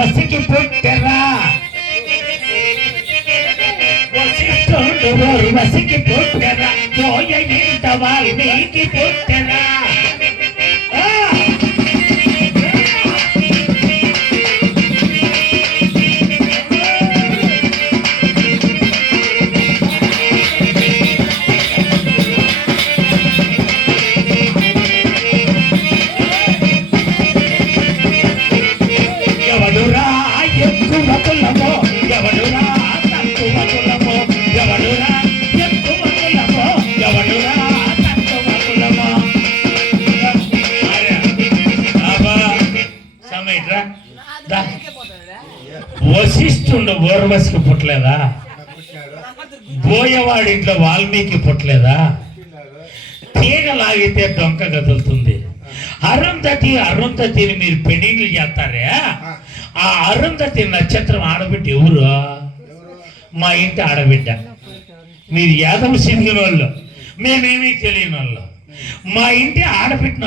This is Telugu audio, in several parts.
వసికి పుట్టరా. వశిష్ఠుడు వసికి పుట్టరా. పోయ ఇంత వాల్మీకి పుట్టరా. వశిష్ఠుండు ఓర్వశికి పుట్టలేదా? బోయవాడింట్లో వాల్మీకి పుట్టలేదా? తీగ లాగితే డొంక కదులుతుంది. అరుంధతి అరుంధతిని మీరు పెళ్ళిళ్ళు చేస్తారే? ఆ అరుంధతి నక్షత్రం ఆడబిడ్డ ఎవరు? మా ఇంటి ఆడబిడ్డ. మీరు యాదవ సిరిగిన వాళ్ళు మేమేమీ తెలియని వాళ్ళు మా ఇంటి ఆడబిడ్డ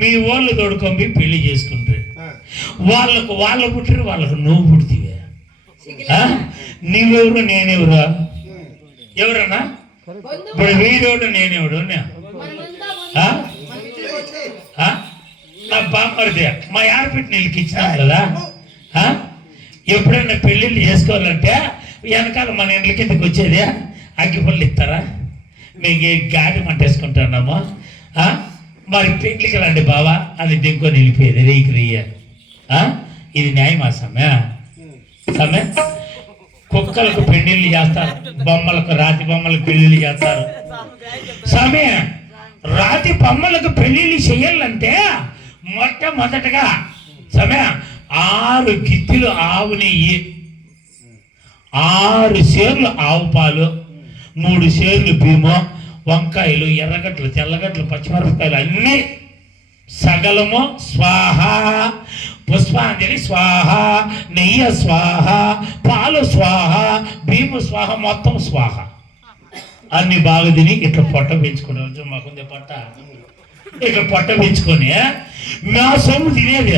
మీ వాళ్ళు తోడుకొని పెళ్ళి చేసుకుంటారు. వాళ్ళకు వాళ్ళు పుట్టిరు వాళ్ళకు నువ్వు పుడితే నీవెవరు నేనెవరు ఎవరన్నా? ఇప్పుడు వీడెవడు నేనెవడు? నా బామ్మరిది మా ఆడపిట్ట నీళ్ళకి ఇచ్చినాం కదా? ఎప్పుడైనా పెళ్ళిళ్ళు చేసుకోవాలంటే వెనకాల మన ఇండ్ల కిందకి వచ్చేది అగ్గిపళ్ళు ఇస్తారా? మీకు ఏ గాడి మంటేసుకుంటున్నాము? మరి పెళ్ళికి రండి బావా అని దింకొని వెళ్ళిపోయేది రేకి రేయ ఆ? ఇది న్యాయమా సమే కుక్కలకు పెళ్ళిళ్ళు చేస్తారు బొమ్మలకు రాతి బొమ్మలకు పెళ్ళిళ్ళు చేస్తారు. సమే రాతి బొమ్మలకు పెళ్ళిళ్ళు చేయాలంటే మొట్టమొదటగా సమే ఆరు గిద్దెలు ఆవు నెయ్యి ఆరు సేర్లు ఆవు పాలు మూడు సేర్లు బియ్యము వంకాయలు ఎర్రగడ్డలు తెల్లగడ్డలు పచ్చిమిరపకాయలు అన్నీ సగలము స్వాహ. పుష్పాంజలి స్వాహ నెయ్య స్వాహ పాలు స్వాహ భీము స్వాహ మొత్తం స్వాహ. అన్ని బాగా తిని ఇట్లా పొట్ట పెంచుకునే మాకుంది పొట్ట. ఇట్లా పొట్ట పెంచుకొని మా సొమ్ము తినేది.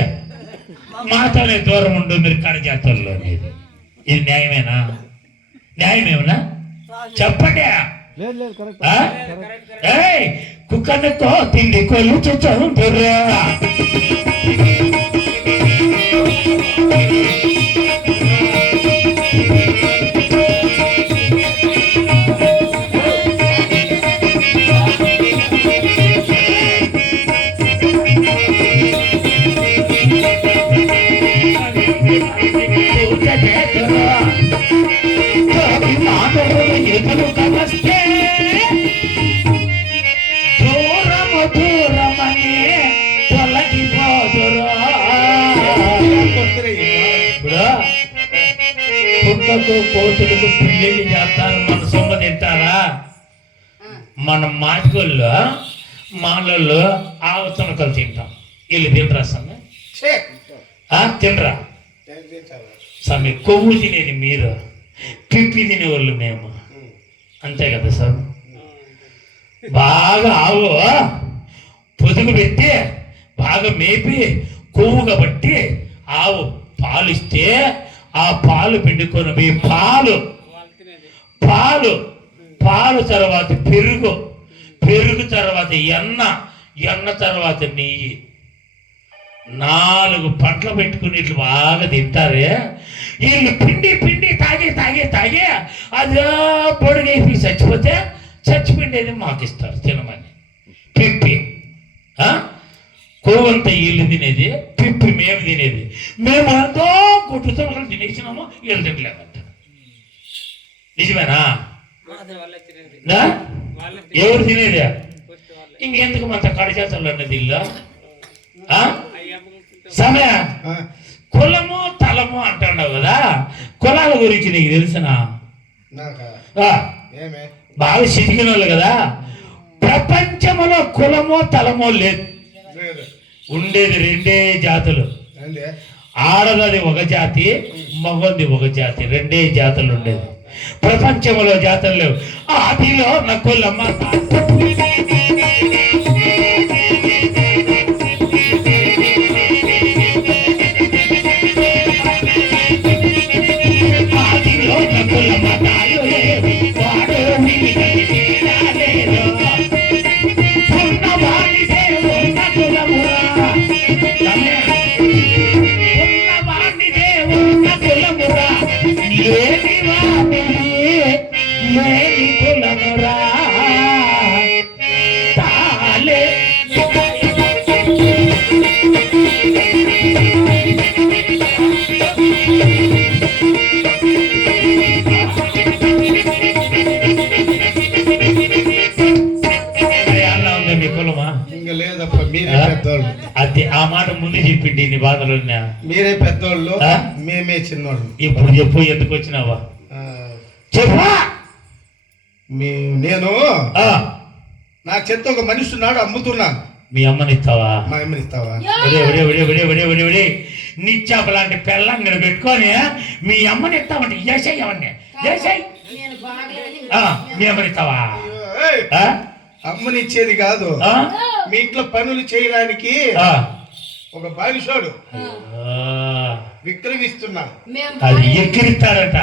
మాతోనే దూరం ఉండు మీరు కడజాతల్లో అనేది. ఇది న్యాయమేనా? న్యాయమేమనా చెప్పండి. కుక్కనతో తిండి కొలు కుక్కకు కోతులకు పెళ్ళిళ్ళు చేస్తారు మన సొమ్మ తింటారా? మన మాటల్లో మాలలో ఆవు తునకలు తింటాం. వీళ్ళు తినరా సమ్మె తినరా సమ్మె కొవ్వు తినేది మీరు పిప్పి తినేవాళ్ళు మేము. అంతే కదా సార్ బాగా ఆవు పొదుగు పెట్టి బాగా మేపి కొవ్వుగా బట్టి ఆవు పాలు ఇస్తే ఆ పాలు పిండుకొని పోయి పాలు. పాలు. పాలు తర్వాత పెరుగు. పెరుగు తర్వాత ఎన్న. ఎన్న తర్వాత నెయ్యి. నాలుగు పంటలు పెట్టుకుని ఇట్లు బాగా తింటారే. వీళ్ళు పిండి పిండి తాగి తాగి తాగి అదే పొడిగేసి చచ్చిపోతే చచ్చిపిండేది మాకు ఇస్తారు తినమని. పిప్పి. ఆ? కొవ్వంత వీళ్ళు తినేది పిప్పి మేము తినేది. మేము ఎంతో తినేసినాము వీళ్ళు తినలేదంట నిజమేనా? ఎవరు తినేది? ఇంకెందుకు మన కడచేతలు అన్నది ఇల్లు? సమయ. కులము తలము అంటున్నావు కదా. కులాల గురించి నీకు తెలుసునా? బాగా చితికిన వాళ్ళు కదా. ప్రపంచములో కులమో తలమో లేదు. ఉండేది రెండే జాతులు. ఆడదది ఒక జాతి మగొంది ఒక జాతి రెండే జాతులు ఉండేది ప్రపంచంలో జాతులు లేవు. ఆదిలో నకులమ్మ మీరే? పెద్దోళ్ళు. అది ఆ మాట ముందు చెప్పిండి నీ బాధలు మీరే పెద్దోళ్ళు? మేమే చిన్నోళ్ళు. ఇప్పుడు చెప్పు ఎందుకు వచ్చినావా? చెప్పా! మీ నేను ఆ, నా చెత్త ఒక మనిషి ఉన్నాడు అమ్ముతున్నాను. మీ అమ్మని ఇస్తావా? మా అమ్మని ఇస్తావా? నిచ్చాప లాంటి పెళ్ళంగడ పెట్టుకొని మీ అమ్మని ఇస్తామంటే చేసాయి అవన్నీ నేను బాగలేదని మీ అమ్మని ఇస్తావా? ఏయ్, ఆ? అమ్మని ఇచ్చేది కాదు. ఆ? మీ ఇంట్లో పనులు చేయడానికి ఆ. ఒక బానిసోడు. ఆ. విక్రమిస్తున్నా. మేము అది ఎక్కిరిస్తాడట.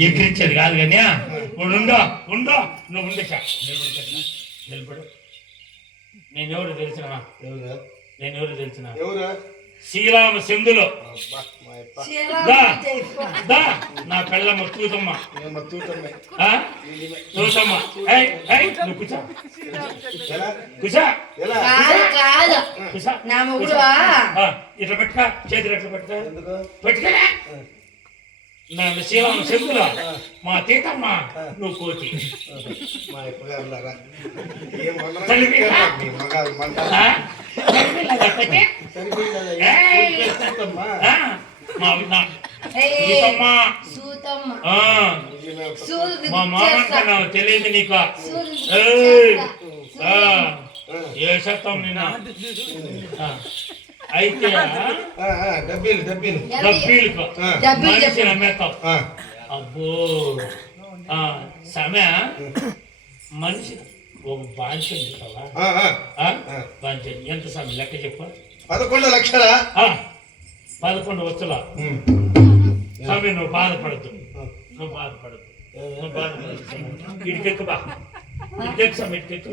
ఎక్కిరించేది కాదు కానీ ఉండు ఉండు ఉండు. నువ్వు ఉండేసా నిలబడు నేను ఎవరు తెలిసిన. ఎవరు? నేను ఎవరు తెలిసిన. ఎవరు? శ్రీరామ సింధులో. నా పిల్లమ్మ తూతమ్మ? తూతమ్మ. ఇట్లా పెట్టుకో. చేతులు ఎట్లా పెట్టుకో? ఎందుకు? పెట్టుకోలే నా శ్రీరామ సింధులో మా తీతమ్మ నువ్వు కోతి. మా తెలియదు నీకు. ఏ. చెప్తాం నిన్న? అయితే డబ్బీలు డబ్బీలు. డబ్బులు. మనిషిని చెప్పు. అమ్మేస్తావు ఆ, అబ్బో. ఆ, సమయ? మనిషి. ఒక. ఆ? ఆ. బాంచం ఎంత సమయం? లెక్క చెప్పు. పదకొండు లక్షల? ఆ, పదకొండు వచ్చుల ఉమ్. సమయం నువ్వు బాధపడద్దు నువ్వు బాధపడద్దు నువ్వు బాధపడద్దు ఇడికెక్కు సమయం ఇడికెక్కు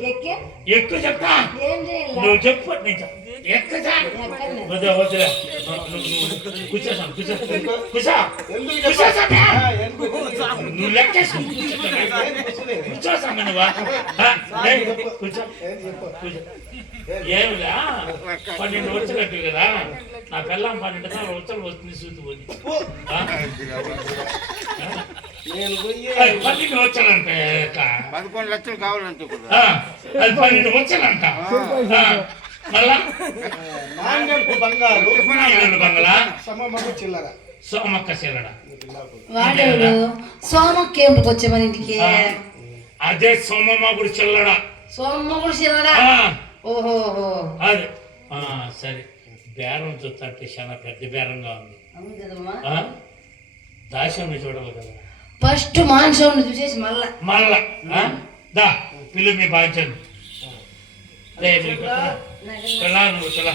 ఎక్కి చెప్తా నువ్వు చెప్పు నేను? వద్దా వద్దులే నువ్వు కూర్చో కూర్చో లెక్కేసుకుని కూర్చో? కూర్చో ఏమిలా పన్నెండు వచ్చలట్టు కదా నా పిల్లం పన్నెండు సార్లు వచ్చలు వస్తుంది సూతి పోయి. నేను పోయి వచ్చలంట పదకొండు లక్షలు కావాలంటే ఇప్పుడు అది పన్నెండు మళ్ళా నాణ్యపు బంగారు బంగళా చిల్లర. సోమక్క వాడేవాడు వచ్చే మన ఇంటికి? అదే సోమమ్మ గుడి చిల్లడ శివడా ఆ, ఓహోహో అది. ఆ, సరే. బేరం చూస్తుంటే చాలా పెద్ద బేరంగా ఉంది? దాస్యం చూడాలి కదా. ఫస్ట్ మాన్సోన్ చూసేసి మళ్ళా మళ్ళా? దా పిల్లు మీ బాధ్యత. పిల్ల నువ్వు పిల్ల